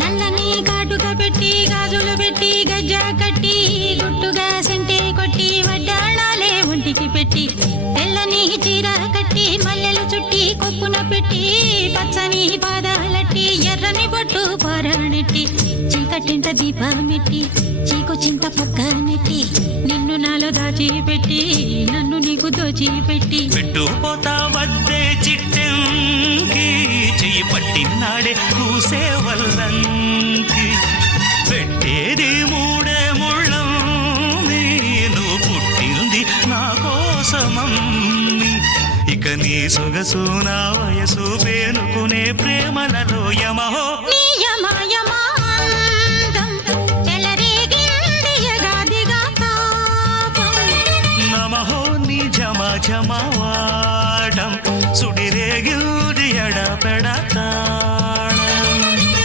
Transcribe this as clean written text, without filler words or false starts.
నల్లని కాటుక పెట్టి గాజులు పెట్టి గజ్జ కట్టి గుట్టుగా సెంటే కొట్టి వడ్డాణాలే ఒంటికి పెట్టి తెల్లని చీర కట్టి మల్లెలు చుట్టి కొప్పున పెట్టి పచ్చని పాదాలట్టి ఎర్రని బొట్టు పారాణెట్టి చీకటింట దీపమెట్టి చీకు చింత పక్క నెట్టి నిన్ను నాలో దాచిపెట్టి నన్ను నీకు దోచిపెట్టి పెట్టుపోతా వద్దే చిట్టంకి చెయ్యి పట్టినాడే కూసే వల్లంకి పెట్టేది మూడే ముళ్ళం నువ్వు పుట్టింది నా కోసమమ్మి ఇక నీ సొగసు నా వయసు పేనుకునే ప్రేమలలో యమహో